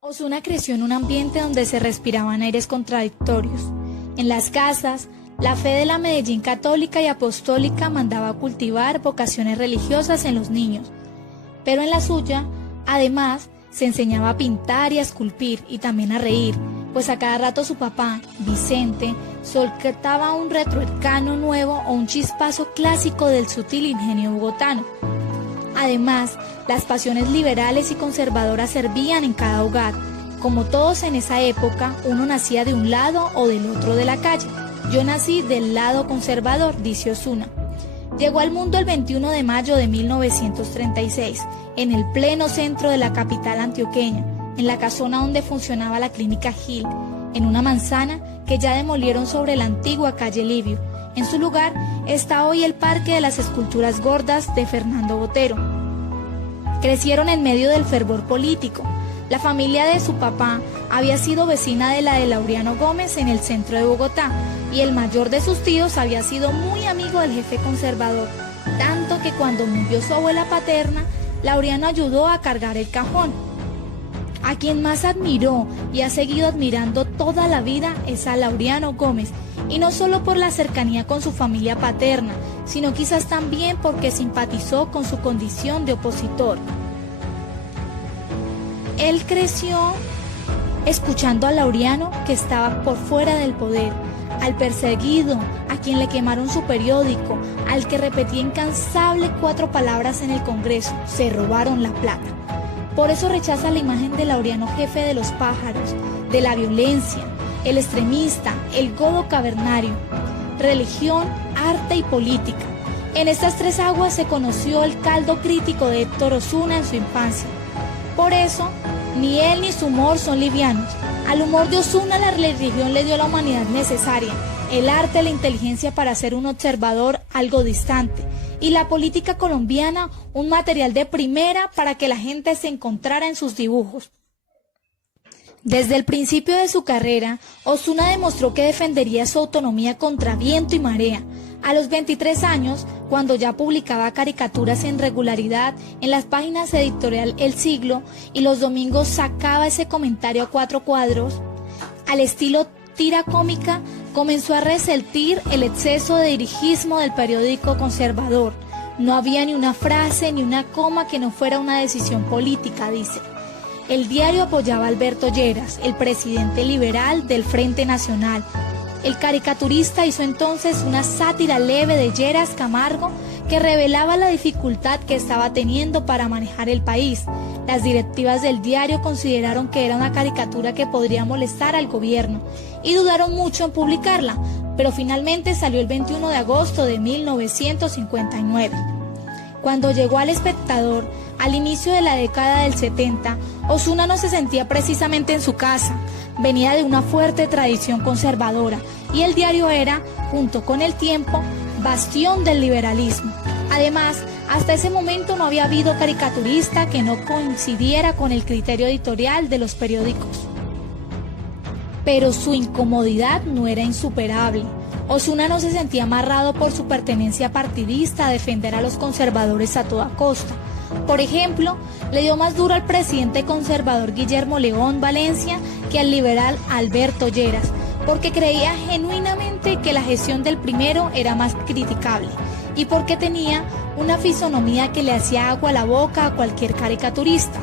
Osuna creció en un ambiente donde se respiraban aires contradictorios. En las casas, la fe de la Medellín católica y apostólica mandaba cultivar vocaciones religiosas en los niños, pero en la suya, además, se enseñaba a pintar y a esculpir y también a reír, pues a cada rato su papá, Vicente, soltaba un retroarcano nuevo o un chispazo clásico del sutil ingenio bogotano. Además, las pasiones liberales y conservadoras servían en cada hogar. Como todos en esa época, uno nacía de un lado o del otro de la calle. Yo nací del lado conservador, dice Osuna. Llegó al mundo el 21 de mayo de 1936, en el pleno centro de la capital antioqueña, en la casona donde funcionaba la clínica Gil, en una manzana que ya demolieron sobre la antigua calle Livio. En su lugar está hoy el Parque de las Esculturas Gordas de Fernando Botero. Crecieron en medio del fervor político. La familia de su papá había sido vecina de la de Laureano Gómez en el centro de Bogotá, y el mayor de sus tíos había sido muy amigo del jefe conservador, tanto que cuando murió su abuela paterna, Laureano ayudó a cargar el cajón. A quien más admiró y ha seguido admirando toda la vida es a Laureano Gómez, y no solo por la cercanía con su familia paterna, sino quizás también porque simpatizó con su condición de opositor. Él creció escuchando a Laureano, que estaba por fuera del poder, al perseguido, a quien le quemaron su periódico, al que repetía incansable 4 palabras en el Congreso: se robaron la plata. Por eso rechaza la imagen de Laureano jefe de los pájaros, de la violencia, el extremista, el godo cavernario. Religión, arte y política. En estas 3 aguas se conoció el caldo crítico de Héctor Osuna en su infancia. Por eso, ni él ni su humor son livianos. Al humor de Osuna la religión le dio la humanidad necesaria, el arte, la inteligencia para ser un observador algo distante, y la política colombiana un material de primera para que la gente se encontrara en sus dibujos. Desde el principio de su carrera, Osuna demostró que defendería su autonomía contra viento y marea. A los 23 años, cuando ya publicaba caricaturas en regularidad en las páginas editorial El Siglo y los domingos sacaba ese comentario a 4 cuadros, al estilo tira cómica, comenzó a resentir el exceso de dirigismo del periódico conservador. No había ni una frase ni una coma que no fuera una decisión política, dice. El diario apoyaba a Alberto Lleras, el presidente liberal del Frente Nacional. El caricaturista hizo entonces una sátira leve de Lleras Camargo que revelaba la dificultad que estaba teniendo para manejar el país. Las directivas del diario consideraron que era una caricatura que podría molestar al gobierno y dudaron mucho en publicarla, pero finalmente salió el 21 de agosto de 1959. Cuando llegó al Espectador, al inicio de la década del 70, Osuna no se sentía precisamente en su casa. Venía de una fuerte tradición conservadora y el diario era, junto con El Tiempo, bastión del liberalismo. Además, hasta ese momento no había habido caricaturista que no coincidiera con el criterio editorial de los periódicos. Pero su incomodidad no era insuperable. Osuna no se sentía amarrado por su pertenencia partidista a defender a los conservadores a toda costa. Por ejemplo, le dio más duro al presidente conservador Guillermo León Valencia que al liberal Alberto Lleras, porque creía genuinamente que la gestión del primero era más criticable y porque tenía una fisonomía que le hacía agua a la boca a cualquier caricaturista.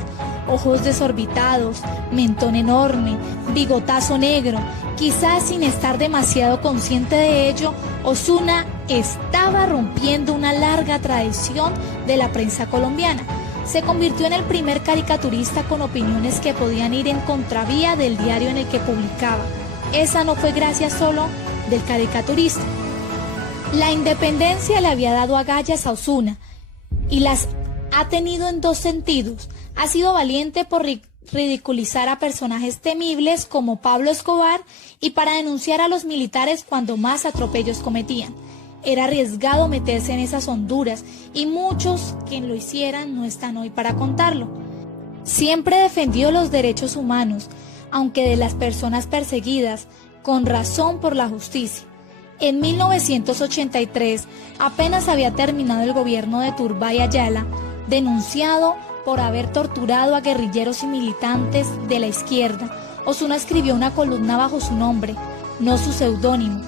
Ojos desorbitados, mentón enorme, bigotazo negro. Quizás sin estar demasiado consciente de ello, Osuna estaba rompiendo una larga tradición de la prensa colombiana. Se convirtió en el primer caricaturista con opiniones que podían ir en contravía del diario en el que publicaba. Esa no fue gracia solo del caricaturista. La independencia le había dado agallas a Osuna y las ha tenido en 2 sentidos. Ha sido valiente por ridiculizar a personajes temibles como Pablo Escobar y para denunciar a los militares cuando más atropellos cometían. Era arriesgado meterse en esas honduras y muchos quien lo hicieran no están hoy para contarlo. Siempre defendió los derechos humanos, aunque de las personas perseguidas, con razón por la justicia. En 1983, apenas había terminado el gobierno de Turbay Ayala, denunciado por haber torturado a guerrilleros y militantes de la izquierda, Osuna escribió una columna bajo su nombre, no su seudónimo,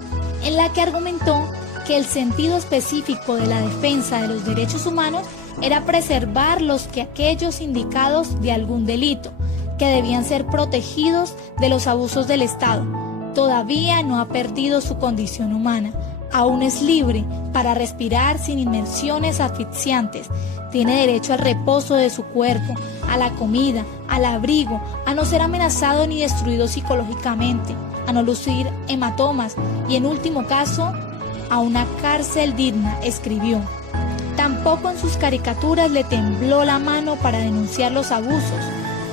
en la que argumentó que el sentido específico de la defensa de los derechos humanos era preservar los que aquellos indicados de algún delito, que debían ser protegidos de los abusos del Estado. Todavía no ha perdido su condición humana, aún es libre para respirar sin inmersiones asfixiantes, tiene derecho al reposo de su cuerpo, a la comida, al abrigo, a no ser amenazado ni destruido psicológicamente, a no lucir hematomas y, en último caso, a una cárcel digna, escribió. Tampoco en sus caricaturas le tembló la mano para denunciar los abusos,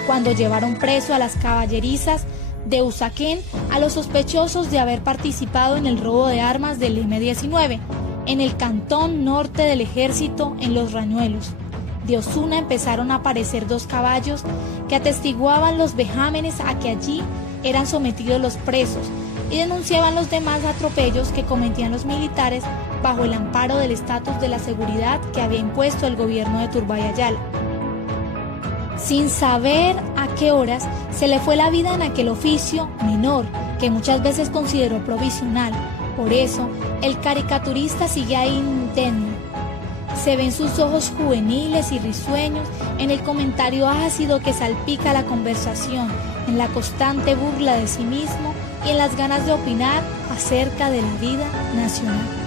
cuando llevaron preso a las caballerizas de Usaquén a los sospechosos de haber participado en el robo de armas del M-19, en el cantón norte del ejército en Los Rañuelos. De Osuna empezaron a aparecer 2 caballos que atestiguaban los vejámenes a que allí eran sometidos los presos y denunciaban los demás atropellos que cometían los militares bajo el amparo del estatus de la seguridad que había impuesto el gobierno de Turbay Ayala. Sin saber a qué horas se le fue la vida en aquel oficio menor que muchas veces consideró provisional. Por eso, el caricaturista sigue ahí indemne. Se ven sus ojos juveniles y risueños en el comentario ácido que salpica la conversación, en la constante burla de sí mismo y en las ganas de opinar acerca de la vida nacional.